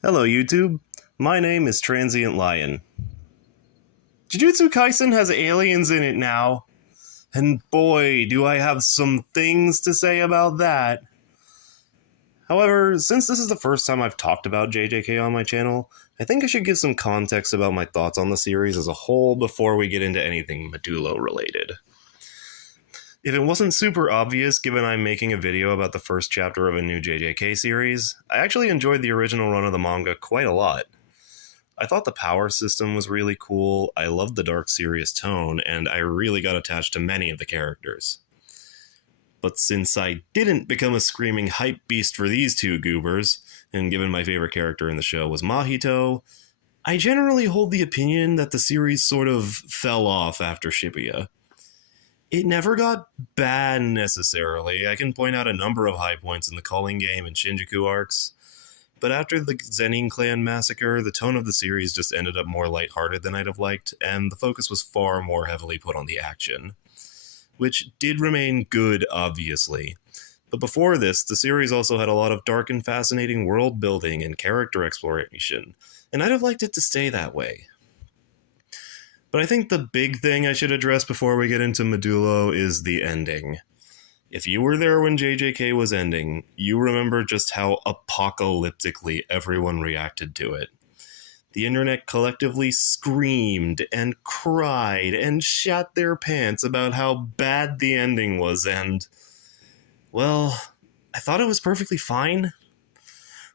Hello YouTube, my name is Transient Lion. Jujutsu Kaisen has aliens in it now, and boy do I have some things to say about that. However, since this is the first time I've talked about JJK on my channel, I think I should give some context about my thoughts on the series as a whole before we get into anything Modulo related. If it wasn't super obvious given I'm making a video about the first chapter of a new JJK series, I actually enjoyed the original run of the manga quite a lot. I thought the power system was really cool, I loved the dark serious tone, and I really got attached to many of the characters. But since I didn't become a screaming hype beast for these two goobers, and given my favorite character in the show was Mahito, I generally hold the opinion that the series sort of fell off after Shibuya. It never got bad necessarily. I can point out a number of high points in the Culling Game and Shinjuku arcs, but after the Zenin clan massacre, the tone of the series just ended up more lighthearted than I'd have liked, and the focus was far more heavily put on the action. Which did remain good, obviously. But before this, the series also had a lot of dark and fascinating world building and character exploration, and I'd have liked it to stay that way. But I think the big thing I should address before we get into Modulo is the ending. If you were there when JJK was ending, you remember just how apocalyptically everyone reacted to it. The internet collectively screamed and cried and shat their pants about how bad the ending was, and, well, I thought it was perfectly fine.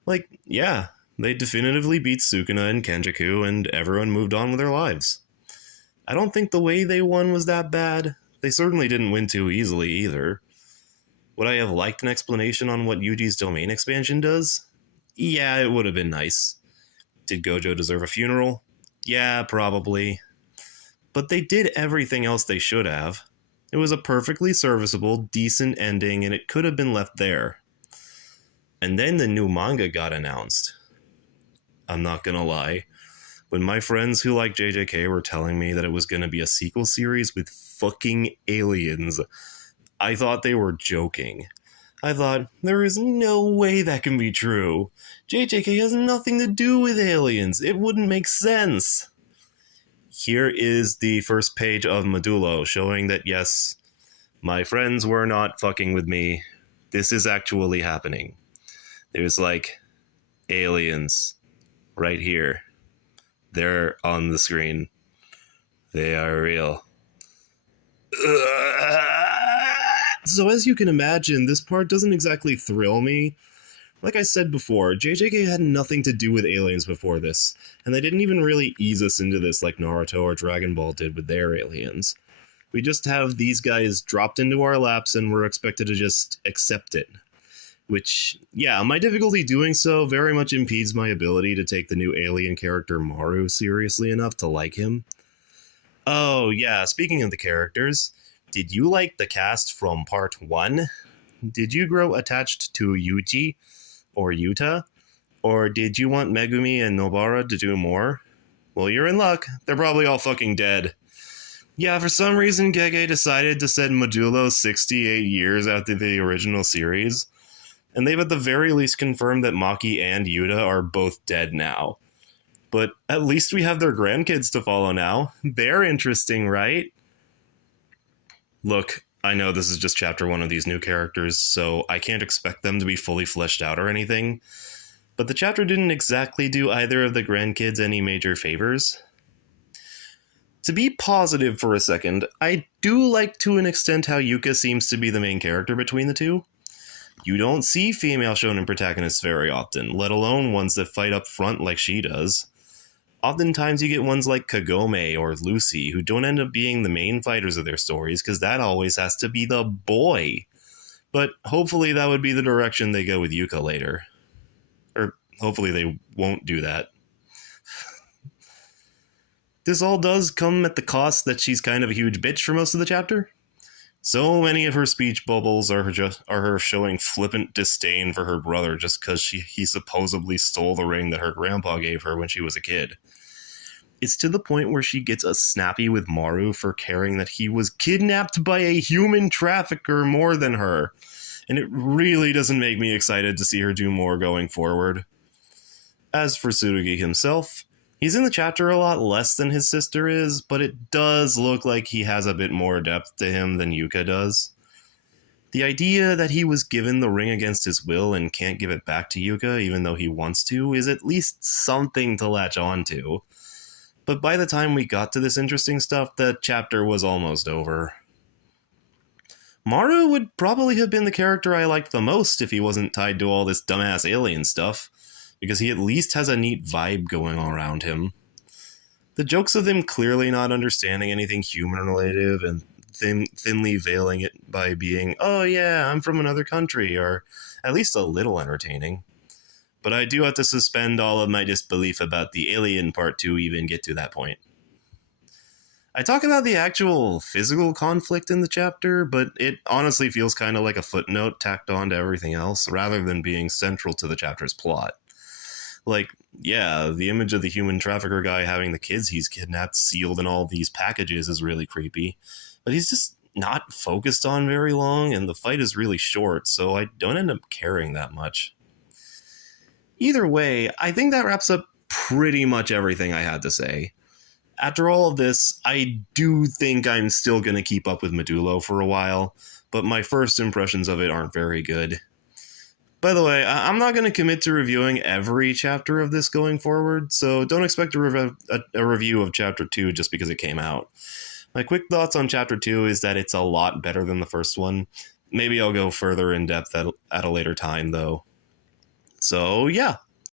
Like, yeah, they definitively beat Sukuna and Kenjaku, and everyone moved on with their lives. I don't think the way they won was that bad. They certainly didn't win too easily either. Would I have liked an explanation on what Yuji's domain expansion does? Yeah, it would have been nice. Did Gojo deserve a funeral? Yeah, probably. But they did everything else they should have. It was a perfectly serviceable, decent ending, and it could have been left there. And then the new manga got announced. I'm not gonna lie. When my friends who like JJK were telling me that it was gonna be a sequel series with fucking aliens, I thought they were joking. I thought, there is no way that can be true. JJK has nothing to do with aliens. It wouldn't make sense. Here is the first page of Modulo showing that yes, my friends were not fucking with me. This is actually happening. There's like aliens right here. They're on the screen. They are real. So as you can imagine, this part doesn't exactly thrill me. Like I said before, JJK had nothing to do with aliens before this, and they didn't even really ease us into this like Naruto or Dragon Ball did with their aliens. We just have these guys dropped into our laps and we're expected to just accept it. Which, yeah, my difficulty doing so very much impedes my ability to take the new alien character Maru seriously enough to like him. Oh yeah, speaking of the characters, did you like the cast from part 1? Did you grow attached to Yuji or Yuta? Or did you want Megumi and Nobara to do more? Well, you're in luck. They're probably all fucking dead. Yeah, for some reason Gege decided to set Modulo 68 years after the original series, and they've at the very least confirmed that Maki and Yuta are both dead now. But at least we have their grandkids to follow now. They're interesting, right? Look, I know this is just chapter 1 of these new characters, so I can't expect them to be fully fleshed out or anything, but the chapter didn't exactly do either of the grandkids any major favors. To be positive for a second, I do like to an extent how Yuka seems to be the main character between the two. You don't see female shonen protagonists very often, let alone ones that fight up front like she does. Oftentimes you get ones like Kagome or Lucy who don't end up being the main fighters of their stories because that always has to be the boy. But hopefully that would be the direction they go with Yuka later. Or hopefully they won't do that. This all does come at the cost that she's kind of a huge bitch for most of the chapter. So many of her speech bubbles are her showing flippant disdain for her brother just because he supposedly stole the ring that her grandpa gave her when she was a kid. It's to the point where she gets a snappy with Maru for caring that he was kidnapped by a human trafficker more than her. And it really doesn't make me excited to see her do more going forward. As for Tsurugi himself, he's in the chapter a lot less than his sister is, but it does look like he has a bit more depth to him than Yuka does. The idea that he was given the ring against his will and can't give it back to Yuka even though he wants to is at least something to latch on to. But by the time we got to this interesting stuff, the chapter was almost over. Maru would probably have been the character I liked the most if he wasn't tied to all this dumbass alien stuff, because he at least has a neat vibe going on around him. The jokes of him clearly not understanding anything human-related and thinly veiling it by being, oh yeah, I'm from another country, are at least a little entertaining. But I do have to suspend all of my disbelief about the alien part to even get to that point. I talk about the actual physical conflict in the chapter, but it honestly feels kind of like a footnote tacked on to everything else, rather than being central to the chapter's plot. Like, yeah, the image of the human trafficker guy having the kids he's kidnapped sealed in all these packages is really creepy, but he's just not focused on very long, and the fight is really short, so I don't end up caring that much. Either way, I think that wraps up pretty much everything I had to say. After all of this, I do think I'm still going to keep up with Modulo for a while, but my first impressions of it aren't very good. By the way, I'm not going to commit to reviewing every chapter of this going forward, so don't expect a review of Chapter 2 just because it came out. My quick thoughts on Chapter 2 is that it's a lot better than the first one. Maybe I'll go further in depth at a later time, though. So yeah,